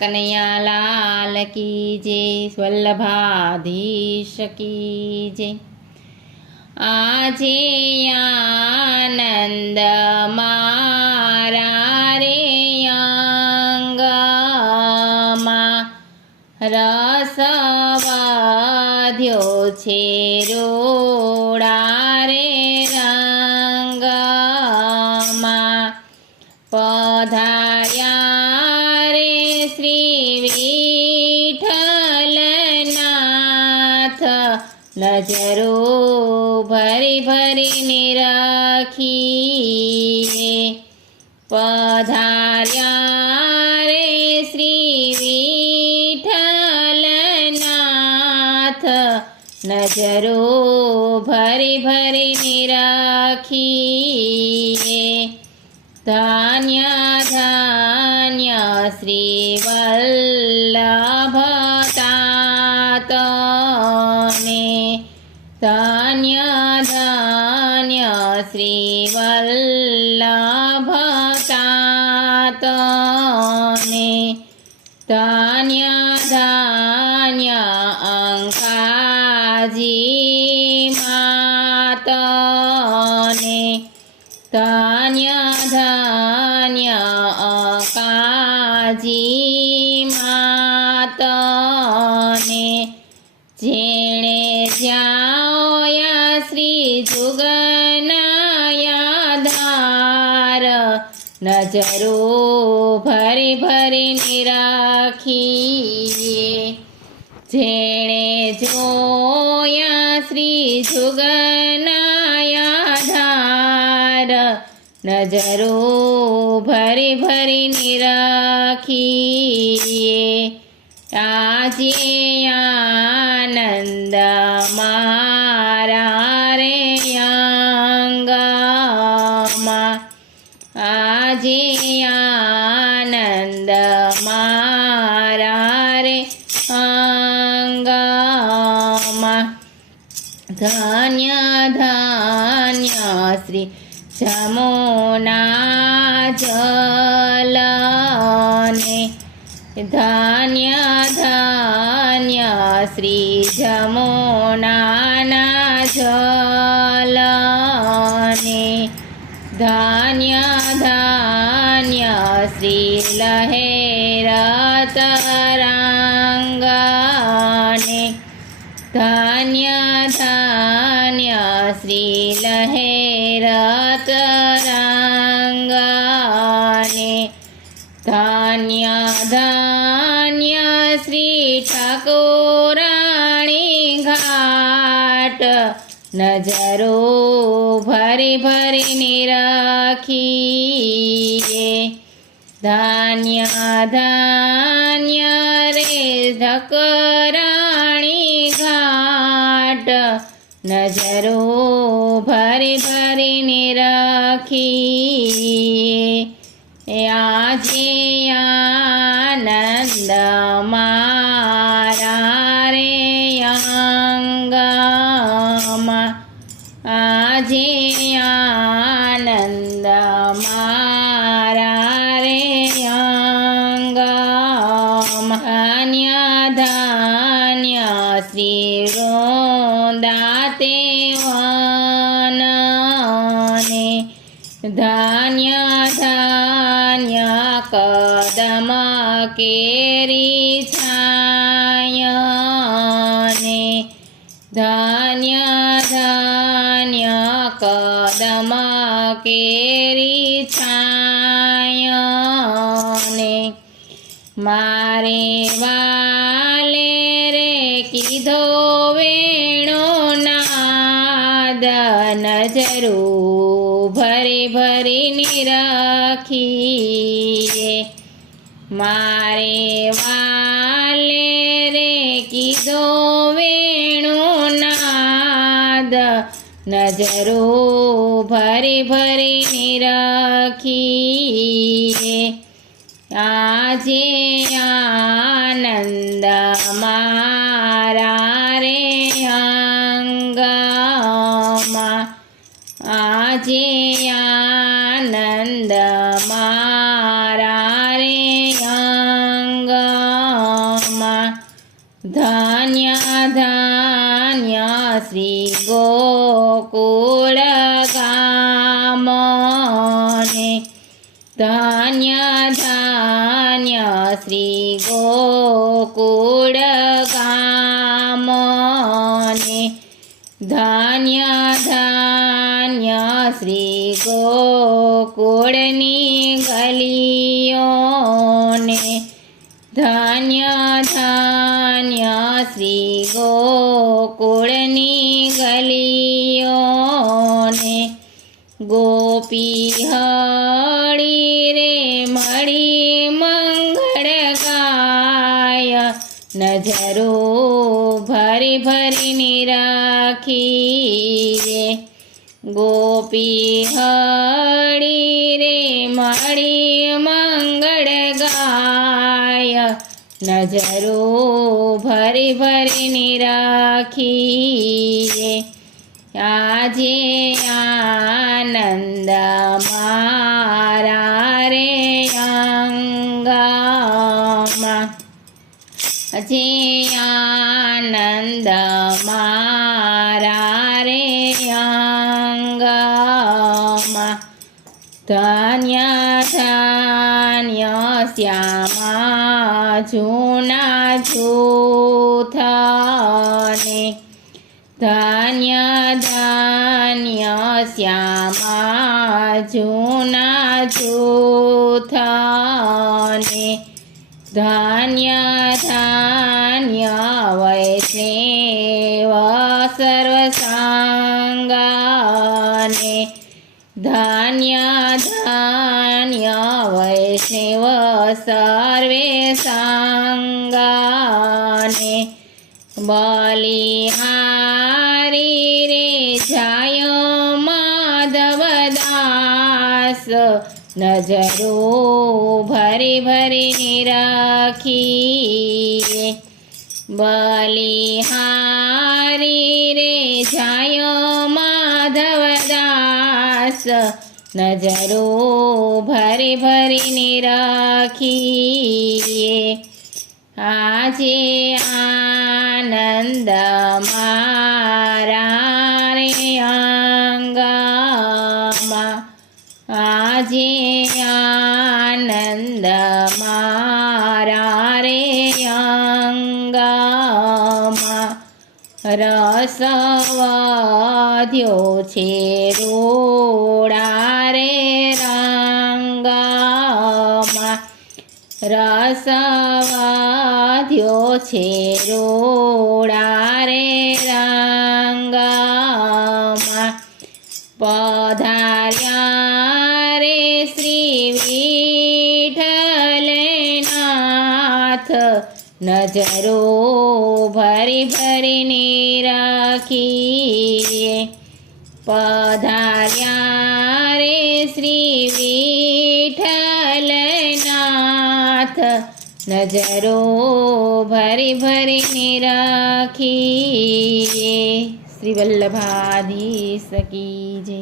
कन्हैया लाल की जय। वल्लभाधीश की जय। आजे आनंद मारा रे अंगमा रस वाध्यो छे रोड़ा रे रंगमा पधार्या रे श्री विठ्ठलनाथ नजरो भरी भरी निराखीए पधार्या रे श्री विठ्ठलनाथ नजरो भरी भरी निराखीए धान्य धान्य श्री वल्लभतातने धान्य धान्य श्री वल्लभतातने धान्य धान्य अंकाजी मातने धान्य धान्य अंकाजी मातने जेणे ज्याया श्री जुगनाया धार नजरो भरी भरी निराखीए जेणे जोया श्री जुगनाया धार नजरो भरी भरी निराखीए आजे आनंद मारा रे अंगमा आजे आनंद मारा रे अंगमा धन्य धन्य श्री जमुना जलने धन्य धन्य श्री जमुना जलने धन्य धन्य श्री लहर तरंगने धन्य धन्य श्री लहर तरंगने धन्य धन्य श्री ठाकुराणी घाट नजरो भरी भरी निराखीए धन्य धन्य रे ठाकुराणी घाट नजरो भरी भरी निराखीए आजे आनंद मारा रे अंगमा आजे आनंद मारा रे अंगमा धान्य धान्य श्री वृंदाते वनने धान्य धान्य कदम केरी छायने धान्य धान्य कदम केरी छायने मारे वाले रे कीधो वेणो नाद नजरो भरी भरी निराखीए मारे वाले रे कीधो वेणो नाद नजरो भरी भरी निराखीए आजे आनंद मारा रे अंगमा आजे आनंद मारा रे अंगमा। ધન્ય ધન્ય શ્રી ગોકુળ ગામને ધન્ય ધન્ય શ્રી ગોકુળ ગામને ધન્ય ધન્ય શ્રી ગોકુળની ગલીઓને ધન્ય ધન્ય શ્રી ગોકુળની ગલીઓને ગોપી હળી રે મળી મંગળ ગાય નજરો ભરી ભરીને રાખીએ ગોપી હળી રે મળી મંગળ ગાય નજરો ભરી ભરીને રાખીએ આજે આનંદ મારા રે અંગમાં આજે આનંદ મારા રે અંગમાં ધન્ય ધન્ય શ્યામા જૂના જૂથને ધન્ય ધન્ય શ્યામા જૂના જૂથને ધન્ય ધન્ય વૈષ્ણવ સર્વસાંગને ધન્ય ધન્ય વૈષ્ણવ સર્વે સાંગને બલિહારી રે જાય માધવદાસ નજરો ભરી ભરીને રાખીએ બલિહારી રે જાય માધવદાસ નજરો ભરી ભરીને રાખીએ આજે આનંદ મારા રે અંગમાં આજે આનંદ મારા રે અંગમાં રસ વધ્યો છે રોડા રે રંગમાં રસ વધ્યો છે રોડા રે રંગમાં પધાર્યા રે શ્રી વિઠ્ઠલનાથ નજરો ભરી ભરીને રાખીએ પધાર્યા રે શ્રી વિઠ્ઠલનાથ નજરો ભરી ભરીને રાખીએ શ્રી વલ્લભાધીશ કી જય।